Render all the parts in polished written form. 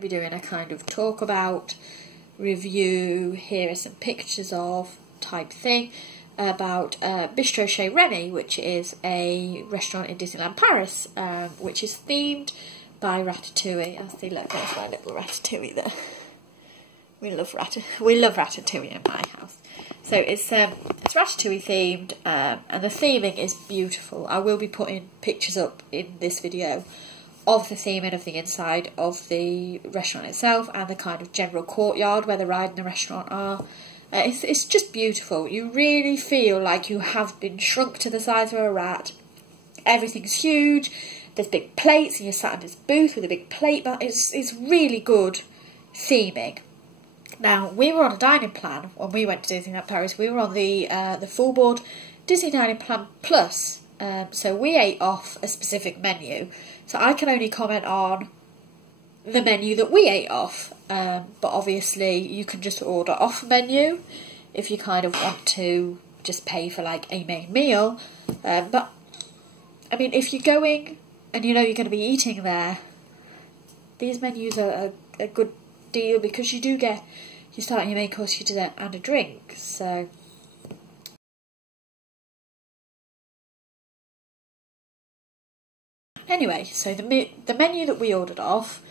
to be doing a kind of talk about, review, here are some pictures of type thing about Bistrot Chez Remy, which is a restaurant in Disneyland Paris, which is themed by Ratatouille. I see, look, there's my little Ratatouille there. We love Ratatouille in my house. So it's Ratatouille themed, and the theming is beautiful. I will be putting pictures up in this video of the theming of the inside of the restaurant itself and the kind of general courtyard where the ride and the restaurant are. It's just beautiful. You really feel like you have been shrunk to the size of a rat. Everything's huge. There's big plates and you're sat in this booth with a big plate. But it's really good theming. Now, we were on a dining plan when we went to Disneyland Paris. We were on the full board Disney Dining Plan Plus. So we ate off a specific menu. So I can only comment on the menu that we ate off. But obviously you can just order off menu if you kind of want to just pay for like a main meal. But I mean, if you're going and you know you're going to be eating there, these menus are a good deal because you do get your start, your main course, your dessert and a drink. So anyway, so the menu that we ordered off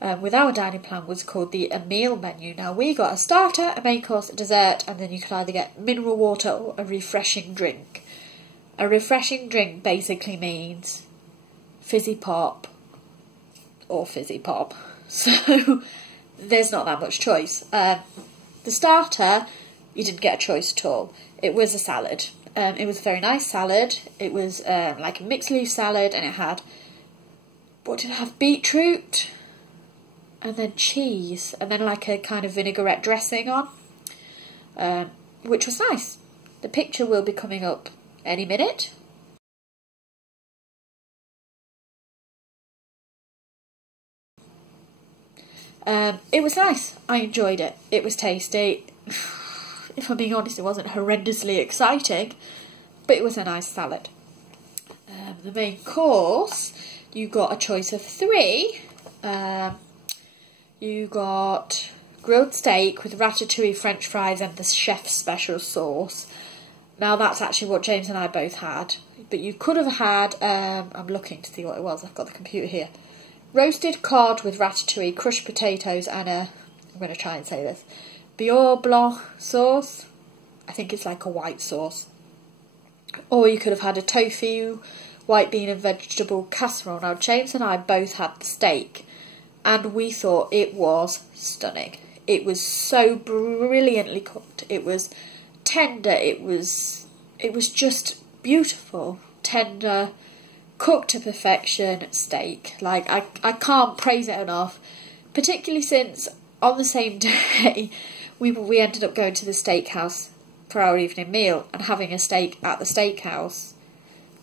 with our dining plan was called the a meal menu. Now we got a starter, a main course, a dessert, and then you could either get mineral water or a refreshing drink. A refreshing drink basically means fizzy pop or fizzy pop. So there's not that much choice. The starter, you didn't get a choice at all. It was a salad. It was a very nice salad. It was like a mixed leaf salad, and it had, what did it have? Beetroot, and then cheese, and then like a kind of vinaigrette dressing on, which was nice. The picture will be coming up any minute. It was nice. I enjoyed it. It was tasty. If I'm being honest, it wasn't horrendously exciting, but it was a nice salad. The main course, you got a choice of 3. You got grilled steak with ratatouille French fries and the chef's special sauce. Now that's actually what James and I both had. But you could have had, I'm looking to see what it was, I've got the computer here. Roasted cod with ratatouille, crushed potatoes and I'm going to try and say this, beurre blanc sauce. I think it's like a white sauce. Or you could have had a tofu, white bean and vegetable casserole. Now James and I both had the steak and we thought it was stunning. It was so brilliantly cooked. It was tender. It was just beautiful, tender, cooked to perfection steak. Like I can't praise it enough, particularly since on the same day we ended up going to the steakhouse for our evening meal and having a steak at the steakhouse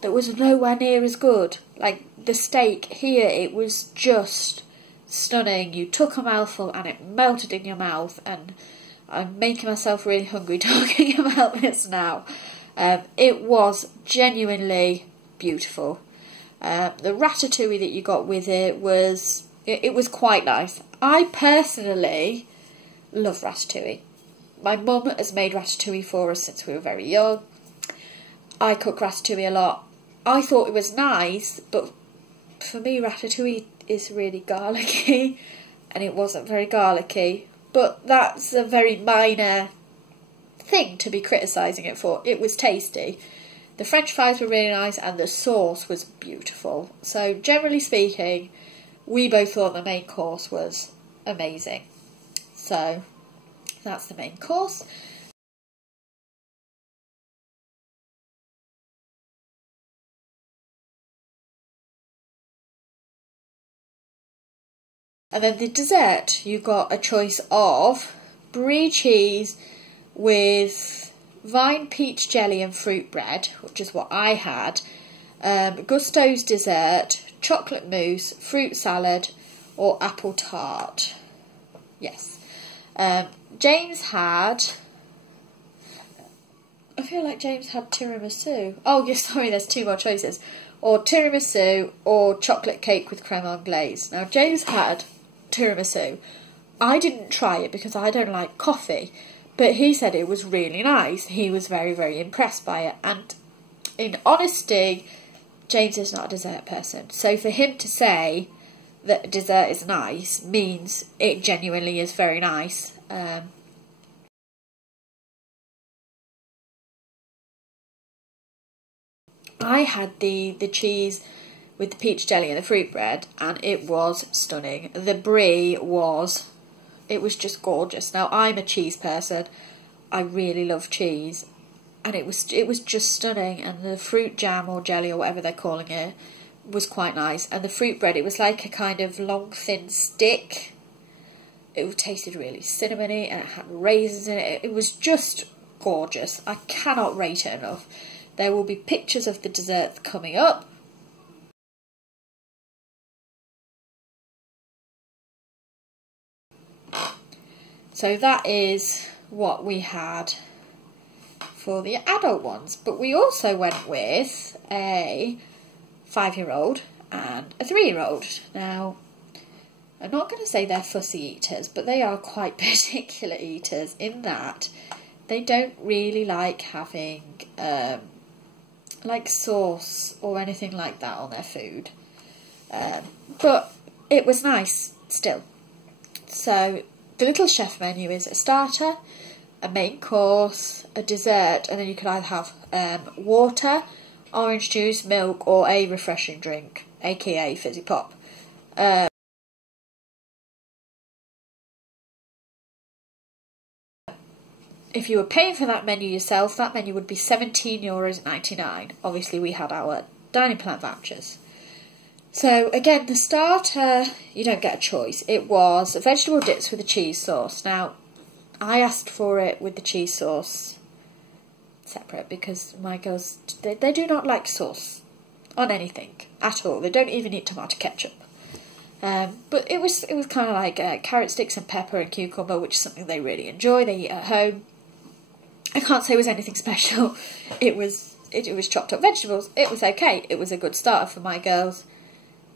that was nowhere near as good. Like the steak here, it was just stunning. You took a mouthful and it melted in your mouth, and I'm making myself really hungry talking about this now. It was genuinely beautiful. The ratatouille that you got with it was quite nice. I personally love ratatouille. My mum has made ratatouille for us since we were very young. I cook ratatouille a lot. I thought it was nice, but for me ratatouille is really garlicky, and it wasn't very garlicky. But that's a very minor thing to be criticising it for. It was tasty. The French fries were really nice and the sauce was beautiful. So generally speaking, we both thought the main course was amazing. So that's the main course. And then the dessert, you got a choice of brie cheese with vine peach jelly and fruit bread, which is what I had, Gusto's dessert, chocolate mousse, fruit salad, or apple tart. Yes. James had, I feel like James had tiramisu. Oh, yes, sorry, there's 2 more choices. Or tiramisu or chocolate cake with creme anglaise. Now, James had tiramisu. I didn't try it because I don't like coffee, but he said it was really nice. He was very, very impressed by it. And in honesty, James is not a dessert person. So for him to say that dessert is nice means it genuinely is very nice. I had the cheese with the peach jelly and the fruit bread, and it was stunning. The brie was, it was just gorgeous. Now, I'm a cheese person. I really love cheese, and it was just stunning. And the fruit jam or jelly or whatever they're calling it was quite nice. And the fruit bread, it was like a kind of long, thin stick. It tasted really cinnamony, and it had raisins in it. It was just gorgeous. I cannot rate it enough. There will be pictures of the desserts coming up. So that is what we had for the adult ones. But we also went with a 5-year-old and a 3-year-old. Now, I'm not going to say they're fussy eaters, but they are quite particular eaters in that they don't really like having like sauce or anything like that on their food. But it was nice still. So the little chef menu is a starter, a main course, a dessert, and then you could either have water, orange juice, milk, or a refreshing drink, aka fizzy pop. If you were paying for that menu yourself, that menu would be €17.99. Obviously, we had our dining plan vouchers. So, again, the starter, you don't get a choice. It was vegetable dips with a cheese sauce. Now, I asked for it with the cheese sauce separate because my girls, they do not like sauce on anything at all. They don't even eat tomato ketchup. But it was kind of like carrot sticks and pepper and cucumber, which is something they really enjoy. They eat at home. I can't say it was anything special. It was chopped up vegetables. It was okay. It was a good starter for my girls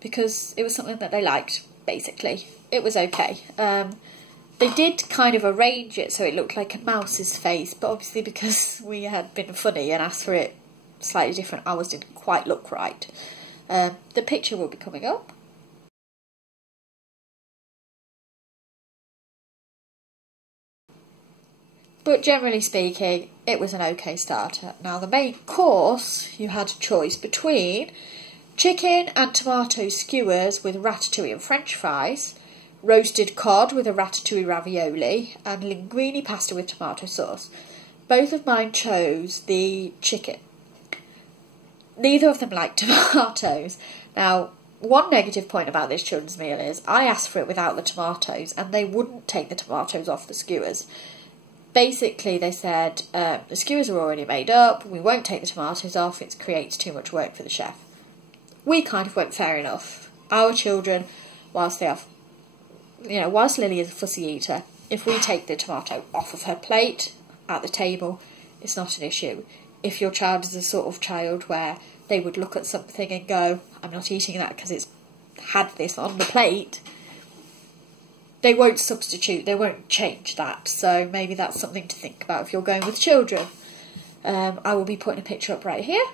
because it was something that they liked, basically. It was okay. They did kind of arrange it so it looked like a mouse's face, but obviously because we had been funny and asked for it slightly different, ours didn't quite look right. The picture will be coming up. But generally speaking, it was an okay starter. Now, the main course, you had a choice between chicken and tomato skewers with ratatouille and french fries, roasted cod with a ratatouille ravioli, and linguine pasta with tomato sauce. Both of mine chose the chicken. Neither of them liked tomatoes. Now, one negative point about this children's meal is I asked for it without the tomatoes, and they wouldn't take the tomatoes off the skewers. Basically, they said, the skewers are already made up, we won't take the tomatoes off, it creates too much work for the chef. We kind of went fair enough. Our children, whilst Lily is a fussy eater, if we take the tomato off of her plate at the table, it's not an issue. If your child is the sort of child where they would look at something and go, I'm not eating that because it's had this on the plate, they won't substitute, they won't change that. So maybe that's something to think about if you're going with children. I will be putting a picture up right here.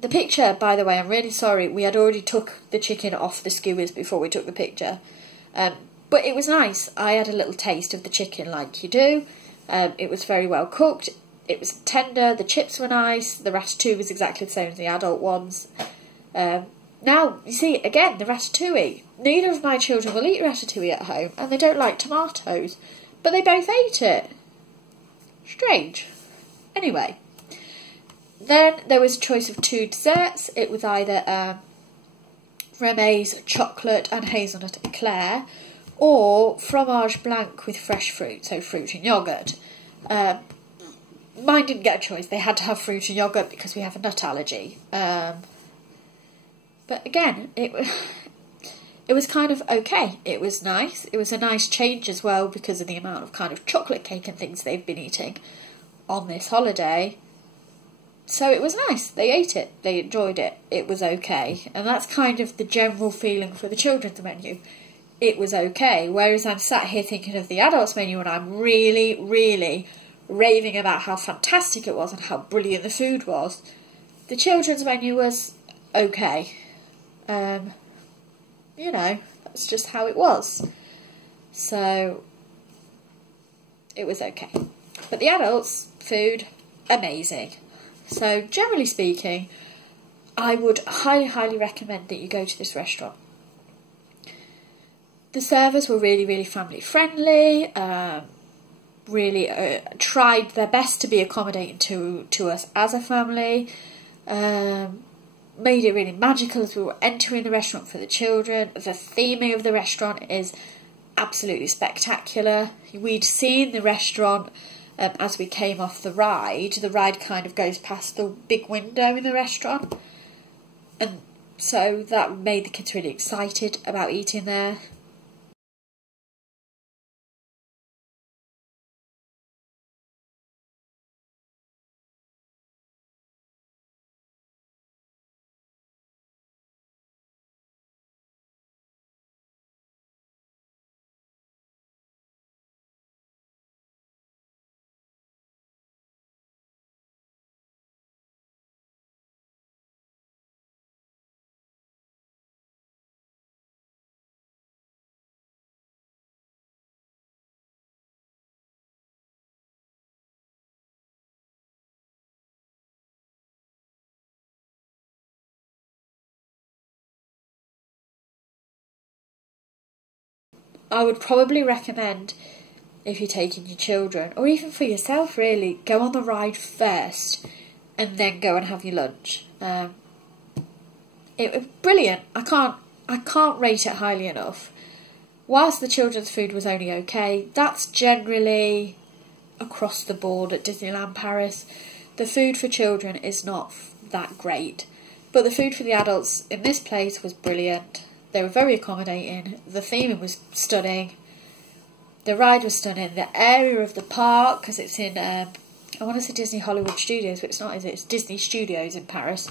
The picture, by the way, I'm really sorry, we had already took the chicken off the skewers before we took the picture. But it was nice. I had a little taste of the chicken like you do. It was very well cooked. It was tender, the chips were nice, the ratatouille was exactly the same as the adult ones. Now, you see, again, the ratatouille. Neither of my children will eat ratatouille at home, and they don't like tomatoes, but they both ate it. Strange. Anyway, then there was a choice of 2 desserts. It was either Remy's chocolate and hazelnut eclair, or fromage blanc with fresh fruit, so fruit and yoghurt. Mine didn't get a choice. They had to have fruit and yoghurt because we have a nut allergy. But again, it was kind of okay. It was nice. It was a nice change as well because of the amount of kind of chocolate cake and things they've been eating. on this holiday. So it was nice. They ate it. They enjoyed it. It was okay. And that's kind of the general feeling for the children's menu. It was okay. Whereas I'm sat here thinking of the adults menu and I'm really, really raving about how fantastic it was and how brilliant the food was. The children's menu was okay. You know, that's just how it was. So it was okay. But the adults' food, amazing. So generally speaking, I would highly, highly recommend that you go to this restaurant. The servers were really, really family friendly, really tried their best to be accommodating to us as a family, made it really magical as we were entering the restaurant for the children. The theming of the restaurant is absolutely spectacular. We'd seen the restaurant as we came off the ride. The ride kind of goes past the big window in the restaurant, and so that made the kids really excited about eating there. I would probably recommend, if you're taking your children, or even for yourself really, go on the ride first and then go and have your lunch. It was brilliant. I can't rate it highly enough. Whilst the children's food was only okay, that's generally across the board at Disneyland Paris. The food for children is not that great, but the food for the adults in this place was brilliant. They were very accommodating. The theming was stunning. The ride was stunning. The area of the park, because it's in, I want to say Disney Hollywood Studios, but it's not, is it? It's Disney Studios in Paris.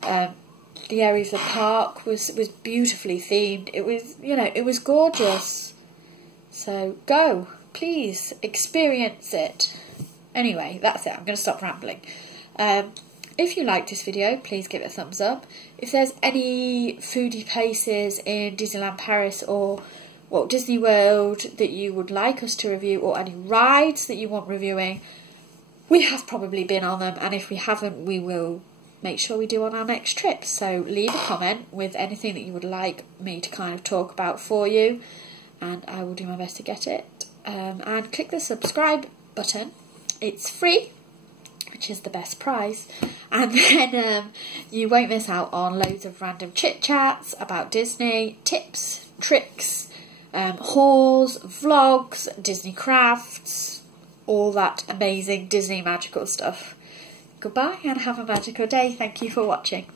The area of the park was beautifully themed. It was, you know, it was gorgeous. So go, please, experience it. Anyway, that's it. I'm going to stop rambling. If you liked this video, please give it a thumbs up. If there's any foodie places in Disneyland Paris or Walt Disney World that you would like us to review, or any rides that you want reviewing, we have probably been on them, and if we haven't, we will make sure we do on our next trip. So leave a comment with anything that you would like me to kind of talk about for you, and I will do my best to get it. And click the subscribe button. It's free, which is the best prize, and then you won't miss out on loads of random chit chats about Disney, tips, tricks, hauls, vlogs, Disney crafts, all that amazing Disney magical stuff. Goodbye and have a magical day. Thank you for watching.